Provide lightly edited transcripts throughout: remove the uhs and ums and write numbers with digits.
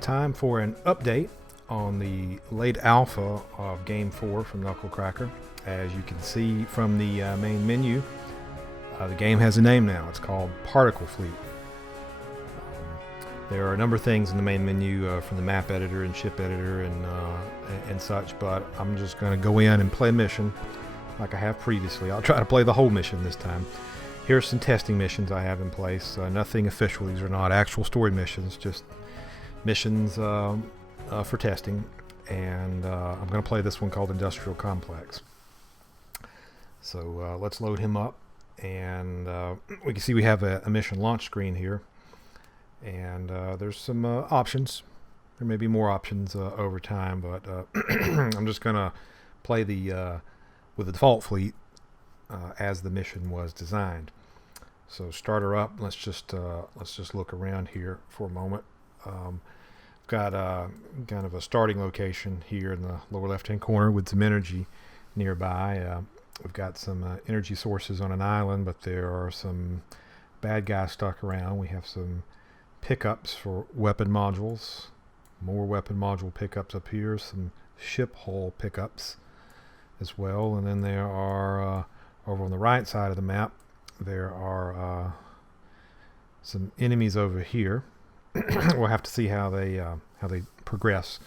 Time for an update on the late alpha of Game 4 from Knucklecracker. As you can see from the main menu, the game has a name now. It's called Particle Fleet. There are a number of things in the main menu from the map editor and ship editor and such, but I'm just going to go in and play a mission like I have previously. I'll try to play the whole mission this time. Here's some testing missions I have in place. Nothing official. These are not actual story missions, just missions for testing. And I'm going to play this one called Industrial Complex. So let's load him up. And we can see we have a mission launch screen here. And there's some options. There may be more options over time, but I'm just going to play with the default fleet as the mission was designed. So start her up. Let's just look around here for a moment. Got kind of a starting location here in the lower left-hand corner with some energy nearby. We've got some energy sources on an island, but there are some bad guys stuck around. We have some pickups for weapon modules, more weapon module pickups up here, some ship hull pickups as well, and then there are over on the right side of the map there are some enemies over here. We'll have to see how they progress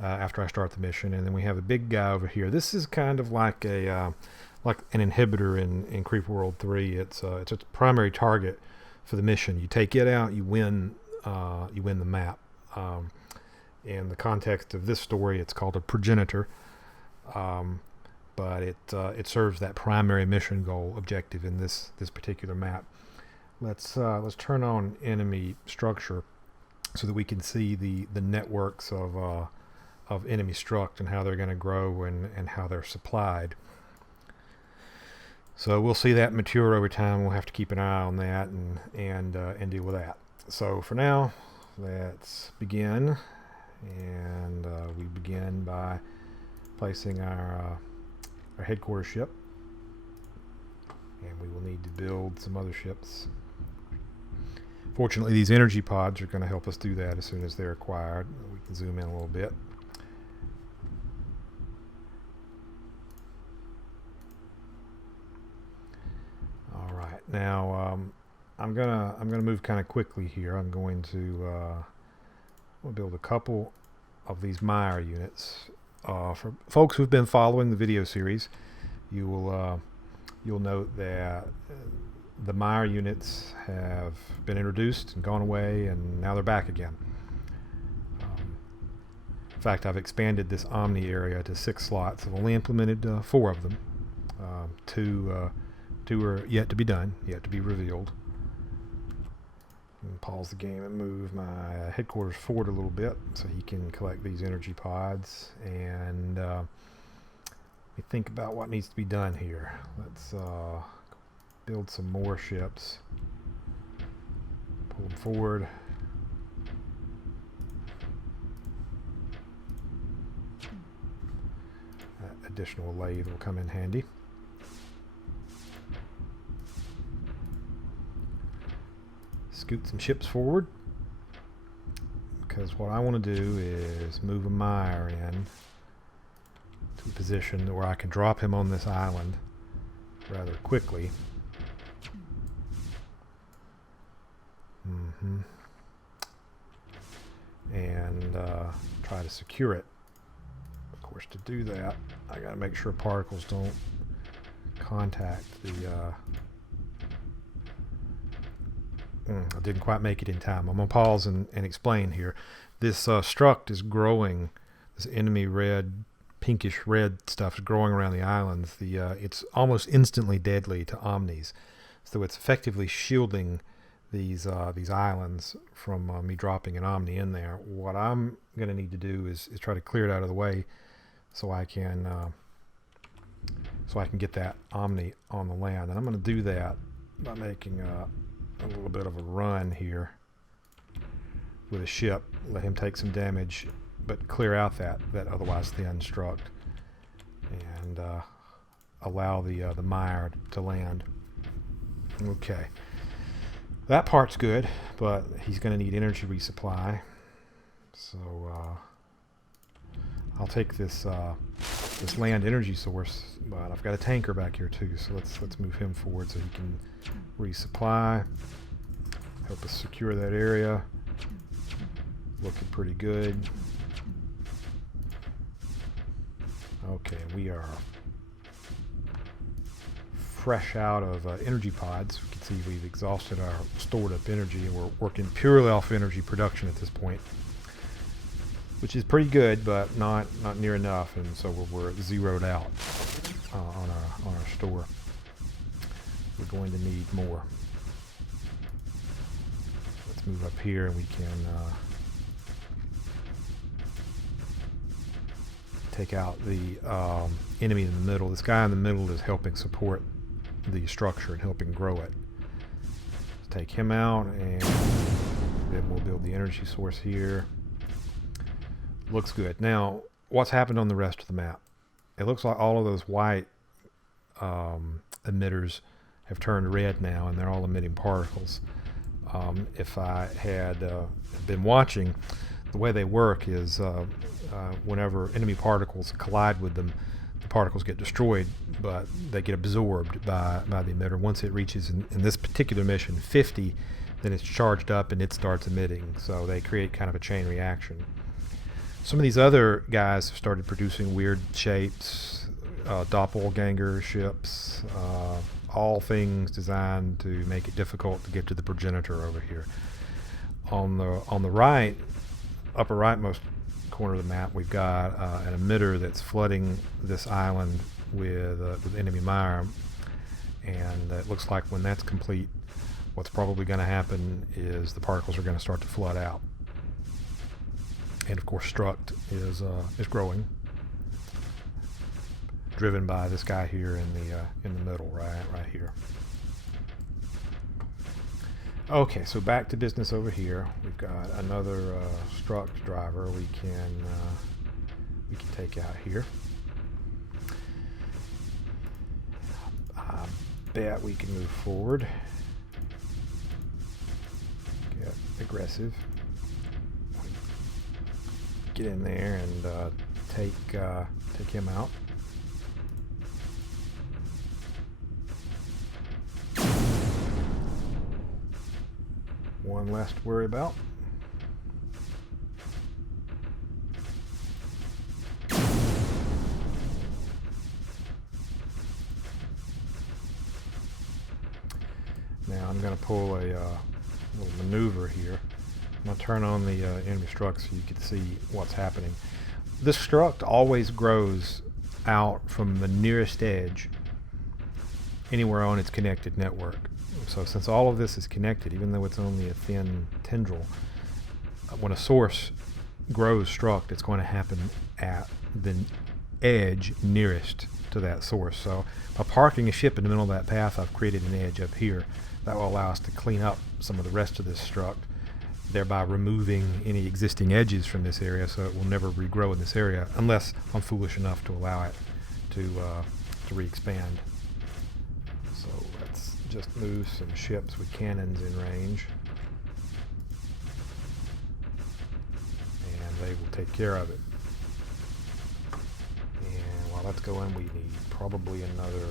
after I start the mission. And then we have a big guy over here. This is kind of like an inhibitor in Creep World 3. It's a primary target for the mission. You take it out, you win the map. In the context of this story, it's called a progenitor, but it serves that primary mission goal objective in this particular map. Let's turn on enemy structure so that we can see the networks of enemy struct and how they're going to grow and how they're supplied. So we'll see that mature over time. We'll have to keep an eye on that and deal with that. So for now, let's begin, and we begin by placing our headquarters ship, and we will need to build some other ships. Fortunately, these energy pods are going to help us do that as soon as they're acquired. We can zoom in a little bit. All right, now I'm gonna move kind of quickly here. I'm going to we'll build a couple of these Meyer units. For folks who've been following the video series, you'll note that the Meyer units have been introduced and gone away, and now they're back again. In fact, I've expanded this Omni area to 6 slots. I've only implemented 4 of them. Two are yet to be done, yet to be revealed. Pause the game and move my headquarters forward a little bit so he can collect these energy pods, and we think about what needs to be done here. Let's build some more ships. Pull them forward. That additional lathe will come in handy. Scoot some ships forward, because what I want to do is move a Meyer in to a position where I can drop him on this island rather quickly. And try to secure it. Of course, to do that, I got to make sure particles don't contact the I didn't quite make it in time. I'm going to pause and explain here. This struct is growing. This enemy red, pinkish red stuff is growing around the islands. It's almost instantly deadly to Omnis. So it's effectively shielding these islands from me dropping an Omni in there. What I'm going to need to do is try to clear it out of the way so I can get that Omni on the land. And I'm going to do that by making a little bit of a run here with a ship, let him take some damage, but clear out that otherwise thin struct, and allow the Meyer to land. Okay, that part's good, but he's going to need energy resupply, So I'll take this this land energy source, but I've got a tanker back here too. So let's move him forward so he can resupply, help us secure that area. Looking pretty good. Okay, we are fresh out of energy pods. We can see we've exhausted our stored up energy, and we're working purely off energy production at this point, which is pretty good, but not near enough, and so we're zeroed out on our store. We're going to need more. Let's move up here, and we can take out the enemy in the middle. This guy in the middle is helping support the structure and helping grow it. Let's take him out, and then we'll build the energy source here. Looks good. Now, what's happened on the rest of the map? It looks like all of those white emitters have turned red now, and they're all emitting particles. If I had been watching, the way they work is whenever enemy particles collide with them, the particles get destroyed, but they get absorbed by the emitter. Once it reaches, in this particular mission, 50, then it's charged up and it starts emitting. So they create kind of a chain reaction. Some of these other guys have started producing weird shapes, doppelganger ships, all things designed to make it difficult to get to the progenitor over here. On the right, upper rightmost corner of the map, we've got an emitter that's flooding this island with enemy mire, and it looks like when that's complete, what's probably going to happen is the particles are going to start to flood out. And of course, Struct is growing, driven by this guy here in the middle, right here. Okay, so back to business over here. We've got another Struct driver we can take out here. I bet we can move forward. Get aggressive. Get in there and take him out. One less to worry about. Now I'm going to pull a little maneuver here. I'm going to turn on the enemy struct so you can see what's happening. This struct always grows out from the nearest edge anywhere on its connected network. So since all of this is connected, even though it's only a thin tendril, when a source grows struct, it's going to happen at the edge nearest to that source. So by parking a ship in the middle of that path, I've created an edge up here that will allow us to clean up some of the rest of this struct, thereby removing any existing edges from this area, so it will never regrow in this area unless I'm foolish enough to allow it to re-expand. So let's just move some ships with cannons in range, and they will take care of it. And while that's going, we need probably another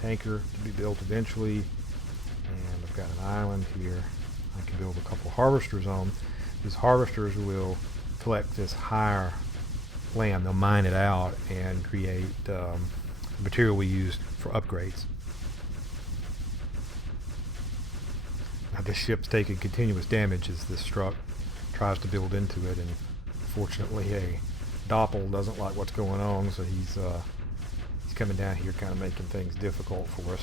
tanker to be built eventually, and I've got an island here I can build a couple harvesters on. These harvesters will collect this higher land. They'll mine it out and create the material we use for upgrades. Now this ship's taking continuous damage as this struct tries to build into it, and fortunately a Doppel doesn't like what's going on, so he's coming down here kind of making things difficult for us.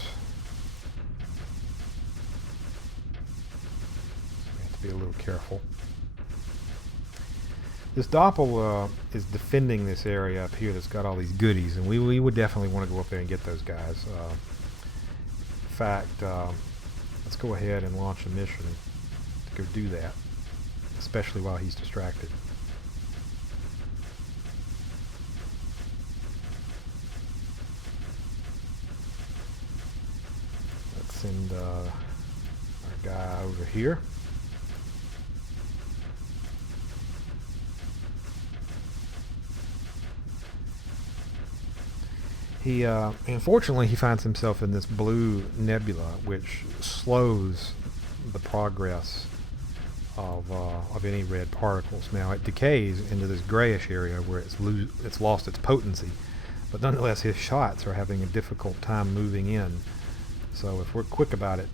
Be a little careful. This Doppel is defending this area up here that's got all these goodies, and we would definitely want to go up there and get those guys. In fact, let's go ahead and launch a mission to go do that, especially while he's distracted. Let's send our guy over here. Unfortunately, he finds himself in this blue nebula, which slows the progress of any red particles. Now it decays into this grayish area where it's lost its potency, but nonetheless his shots are having a difficult time moving in. So if we're quick about it,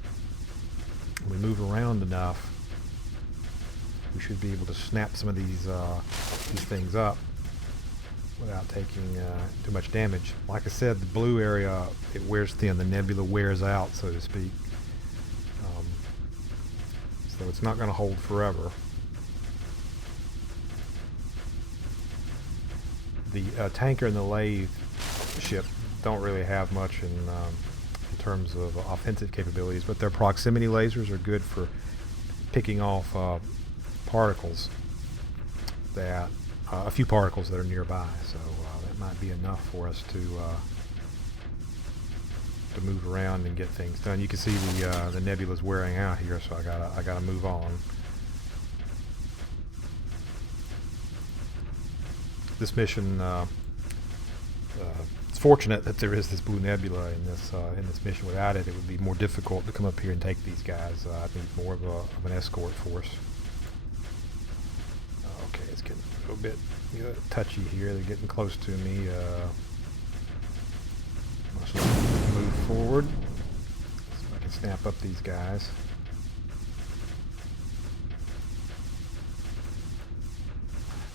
we move around enough, we should be able to snap some of these things up without taking too much damage. Like I said, the blue area, it wears thin. The nebula wears out, so to speak. So it's not going to hold forever. The tanker and the lathe ship don't really have much in terms of offensive capabilities, but their proximity lasers are good for picking off particles that a few particles that are nearby. So that might be enough for us to move around and get things done. You can see the nebula's wearing out here, so I gotta move on. This mission, it's fortunate that there is this blue nebula in this mission. Without it, it would be more difficult to come up here and take these guys. I need more of an escort force. Okay, it's getting a little bit touchy here. They're getting close to me. Let's move forward so I can snap up these guys.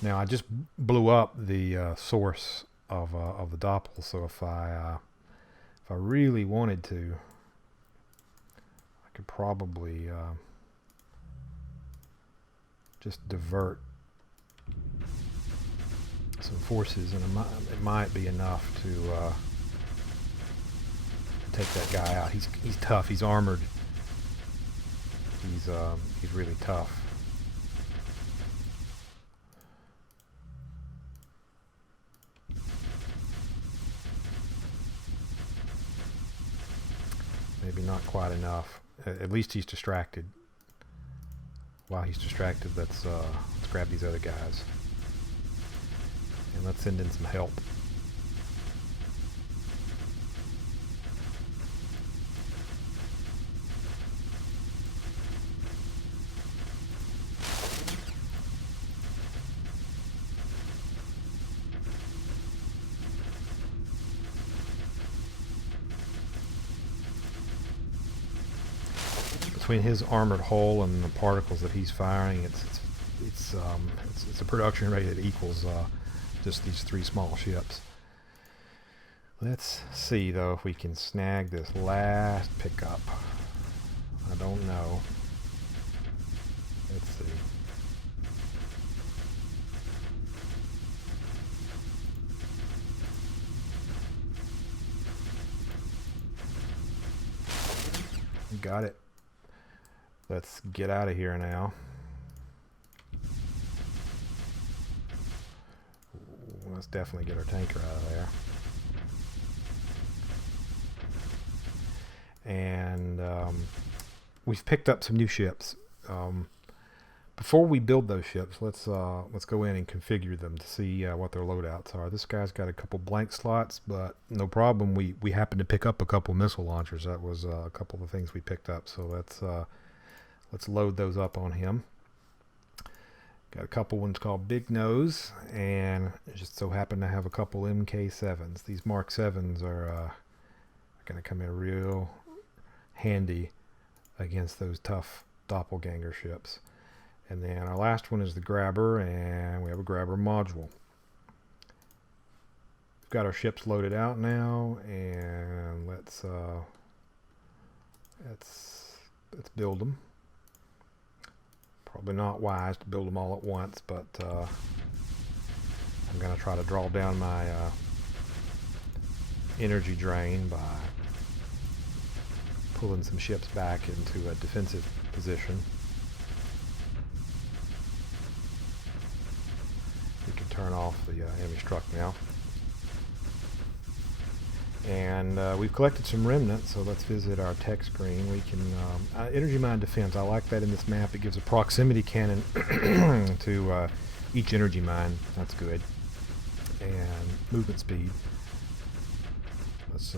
Now I just blew up the source of the Doppel, so if I really wanted to, I could probably just divert some forces, and it might be enough to take that guy out. He's tough. He's armored. He's really tough. Maybe not quite enough. At least he's distracted. While he's distracted, let's grab these other guys. And let's send in some help. Between his armored hull and the particles that he's firing, it's a production rate that equals just these 3 small ships. Let's see though if we can snag this last pickup. I don't know. Let's see. Got it. Let's get out of here now. Let's definitely get our tanker out of there. And we've picked up some new ships. Before we build those ships, let's go in and configure them to see what their loadouts are. This guy's got a couple blank slots, but no problem. We happened to pick up a couple missile launchers. That was a couple of the things we picked up. So let's load those up on him. Got a couple ones called Big Nose, and just so happen to have a couple MK7s. These Mark 7s are going to come in real handy against those tough doppelganger ships. And then our last one is the Grabber, and we have a Grabber module. We've got our ships loaded out now, and let's build them. Probably not wise to build them all at once, but I'm going to try to draw down my energy drain by pulling some ships back into a defensive position. We can turn off the enemy struck now. And we've collected some remnants, so let's visit our tech screen. We can energy mine defense. I like that in this map. It gives a proximity cannon to each energy mine. That's good. And movement speed. let's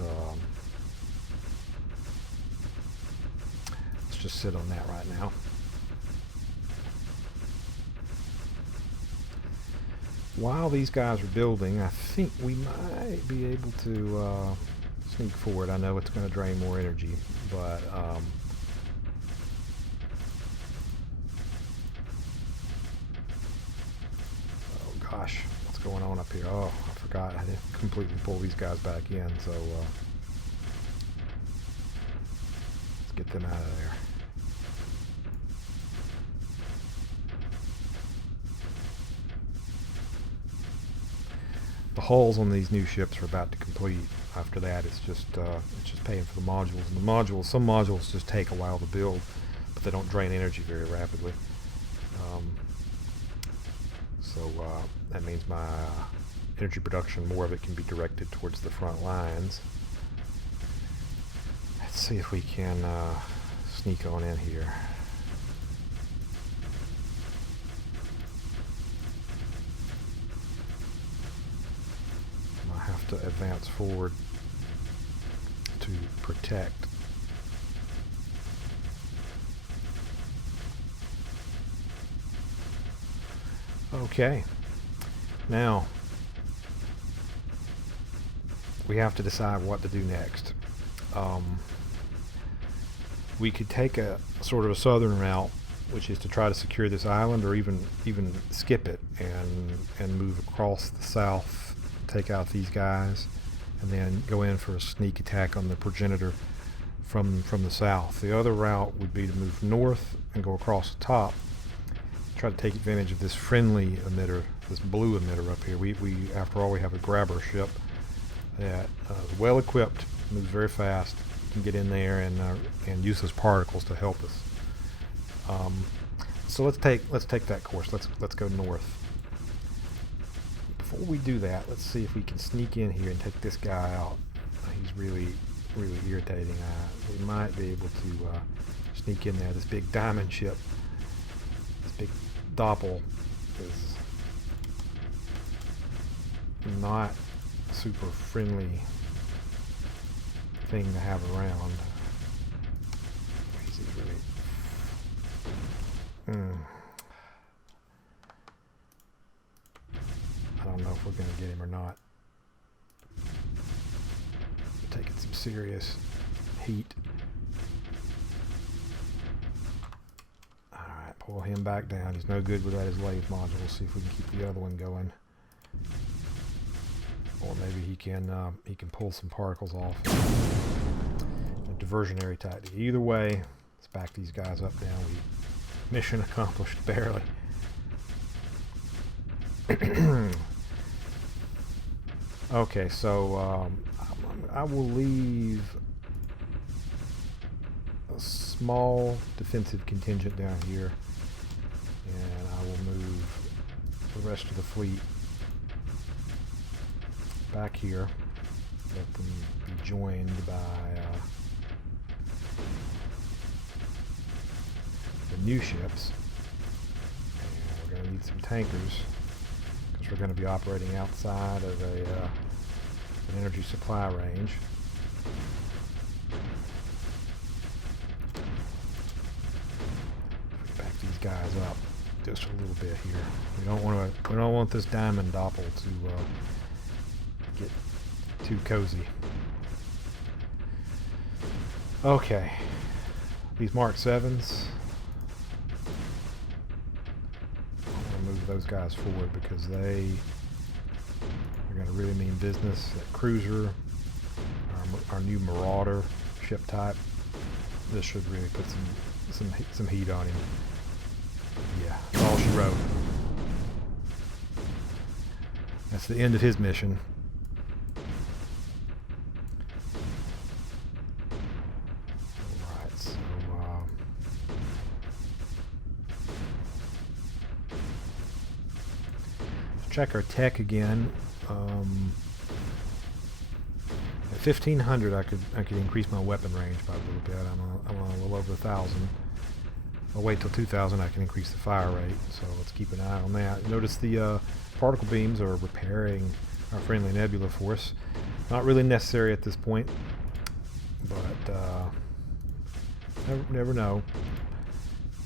just sit on that right now. While these guys are building, I think we might be able to sneak forward. I know it's going to drain more energy, but oh gosh, what's going on up here? Oh, I forgot. I didn't completely pull these guys back in, so let's get them out of there. The hulls on these new ships are about to complete. After that, it's just paying for the modules. And the modules, some modules just take a while to build, but they don't drain energy very rapidly. So that means my energy production, more of it can be directed towards the front lines. Let's see if we can sneak on in here. I have to advance forward to protect. Okay, now we have to decide what to do next. We could take a sort of a southern route, which is to try to secure this island, or even skip it and move across the south, take out these guys, and then go in for a sneak attack on the progenitor from the south. The other route would be to move north and go across the top, try to take advantage of this friendly emitter, this blue emitter up here. We after all, we have a grabber ship that is well equipped, moves very fast, can get in there and use those particles to help us. So let's take that course. Let's go north. Before we do that, let's see if we can sneak in here and take this guy out. He's really irritating. We might be able to sneak in there. This big diamond ship, this big Doppel, is not a super friendly thing to have around. He's really I don't know if we're going to get him or not. Taking some serious heat. Alright, pull him back down. He's no good without his lathe module. We'll see if we can keep the other one going. Or maybe he can pull some particles off. A diversionary tactic. Either way, let's back these guys up now. Mission accomplished, barely. Okay, so I will leave a small defensive contingent down here, and I will move the rest of the fleet back here. Let them be joined by the new ships. And we're going to need some tankers, because we're going to be operating outside of an energy supply range. Back these guys up just a little bit here. We don't want this diamond Doppel to get too cozy. Okay, these Mark 7s, I'm going to move those guys forward because they are going to really mean business. That cruiser, our new Marauder ship type, this should really put some heat on him. Yeah, that's all she wrote. That's the end of his mission. Alright, so let's check our tech again. At 1500 I could increase my weapon range by a little bit. I'm on a little over 1000. I'll wait till 2000 I can increase the fire rate, so let's keep an eye on that. Notice the particle beams are repairing our friendly nebula for us. Not really necessary at this point, but never know.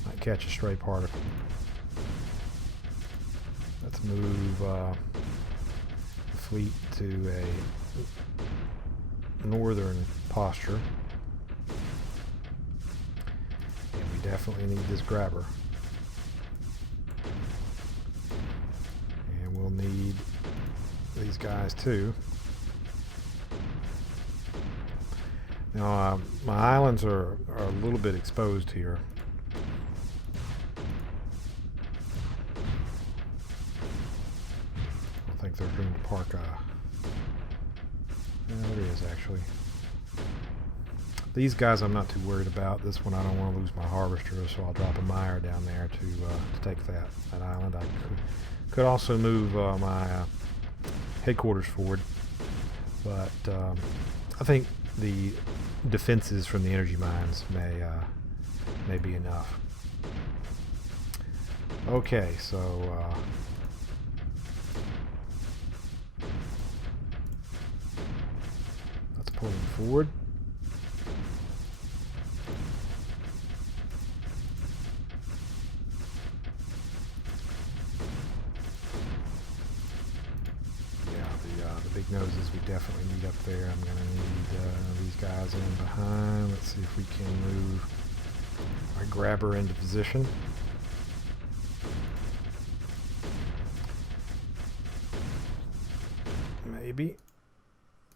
Might catch a stray particle. Let's move the fleet to a northern posture. And we definitely need this grabber. And we'll need these guys too. Now my islands are a little bit exposed here. I think they're going to park there it is actually. These guys I'm not too worried about. This one I don't want to lose my harvester, so I'll drop a mire down there to take that island. I could also move my headquarters forward, but I think the defenses from the energy mines may be enough. Okay, so let's pull them forward. Big noses we definitely need up there. I'm going to need these guys in behind. Let's see if we can move our grabber into position. Maybe.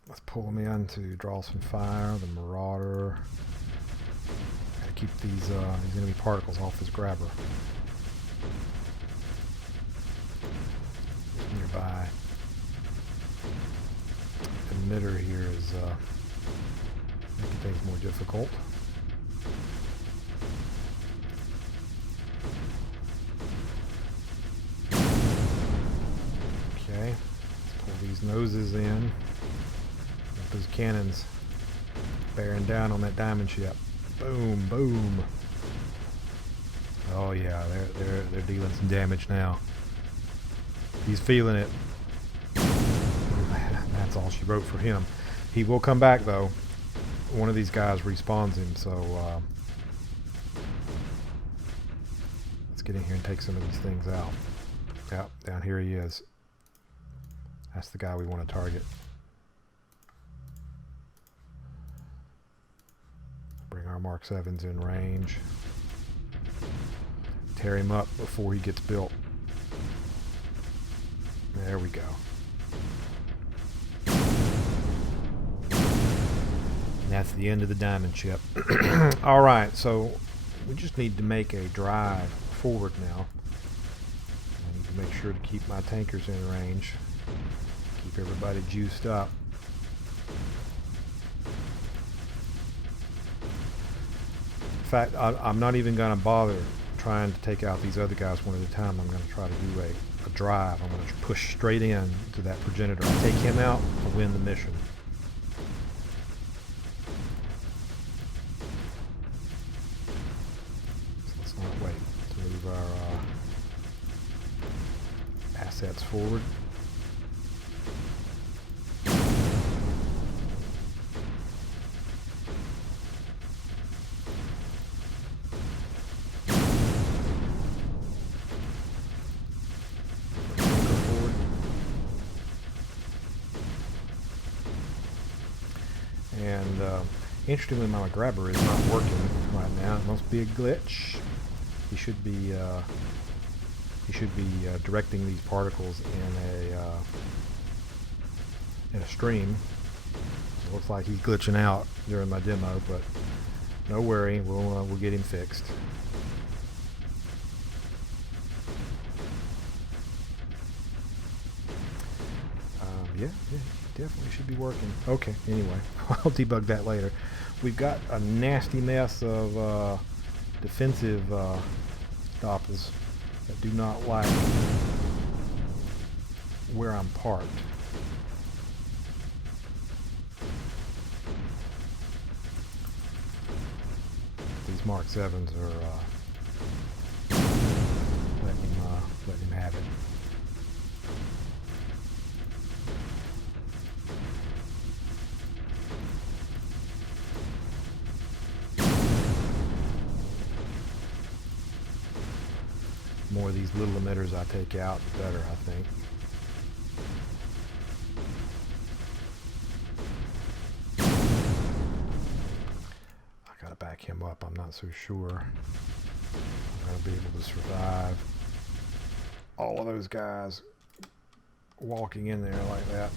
Let's pull them in to draw some fire. The Marauder. Gotta keep these enemy particles off this grabber. Nearby. Emitter here is making things more difficult. Okay, let's pull these noses in. Get those cannons bearing down on that diamond ship. Boom, boom. Oh yeah, they're dealing some damage now. He's feeling it. That's all she wrote for him. He will come back though. One of these guys respawns him, so let's get in here and take some of these things out. Yep, down here he is. That's the guy we want to target. Bring our Mark 7s in range. Tear him up before he gets built. There we go. And that's the end of the diamond ship. Alright, so we just need to make a drive forward now. I need to make sure to keep my tankers in range. Keep everybody juiced up. In fact, I'm not even going to bother trying to take out these other guys one at a time. I'm going to try to do a drive. I'm going to push straight in to that progenitor. I take him out to win the mission. Assets forward. Forward. And interestingly, my grabber is not working right now. It must be a glitch. He should be directing these particles in a stream. So it looks like he's glitching out during my demo, but no worry, we'll get him fixed. Yeah, definitely should be working. Okay, anyway, I'll debug that later. We've got a nasty mess of defensive doppels that do not like where I'm parked. These Mark 7s are letting him have it. more of these little emitters I take out, the better, I think. I gotta back him up. I'm not so sure I'm gonna be able to survive all of those guys walking in there like that.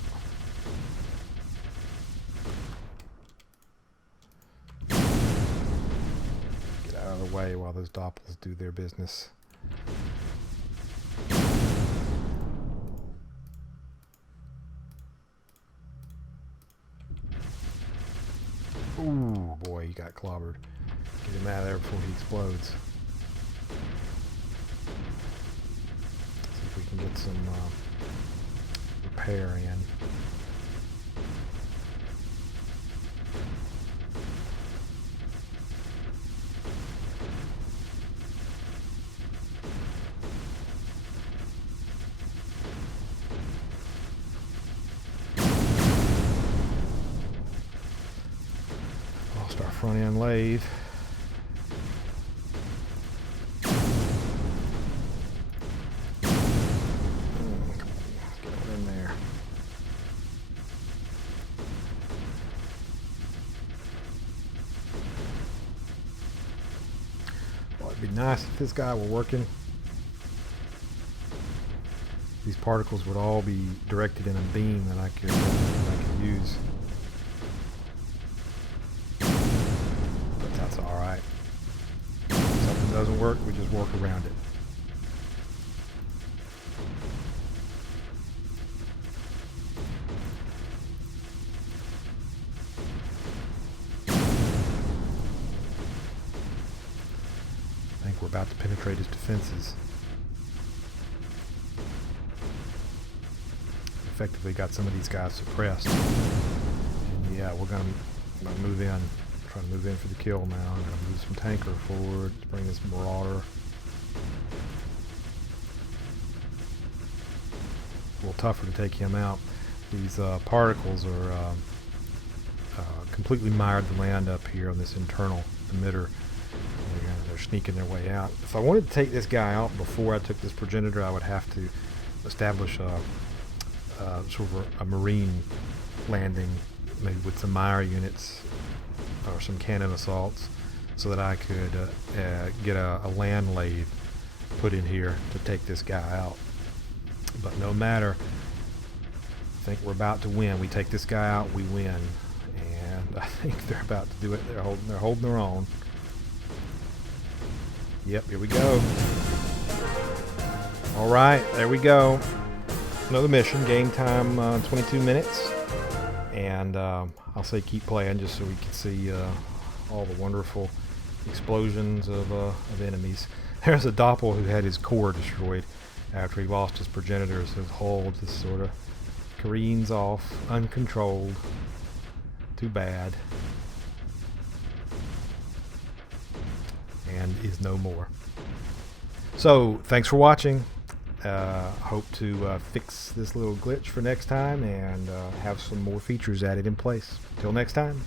Get out of the way while those doppels do their business. Ooh, boy, he got clobbered. Get him out of there before he explodes. See if we can get some repair in. Lost our front end lathe. It'd be nice if this guy were working. These particles would all be directed in a beam that I could use. But that's all right. If something doesn't work, we just work around it. I think we're about to penetrate his defenses. Effectively got some of these guys suppressed. And yeah, we're gonna move in. Try to move in for the kill now. I'm gonna move some tanker forward. Let's bring this marauder. A little tougher to take him out. These particles are completely mired the land up here on this internal emitter. They're sneaking their way out. If I wanted to take this guy out before I took this progenitor, I would have to establish sort of a marine landing, maybe with some Meyer units or some cannon assaults, so that I could get a land lathe put in here to take this guy out. But no matter, I think we're about to win. We take this guy out, we win, and I think they're about to do it. They're holding their own. Yep, here we go. All right, there we go. Another mission. Game time 22 minutes, and I'll say keep playing just so we can see all the wonderful explosions of enemies. There's a doppel who had his core destroyed after he lost his progenitor, so his hull just sort of careens off uncontrolled. Too bad. And is no more. So thanks for watching. Hope to fix this little glitch for next time and have some more features added in place. Till next time.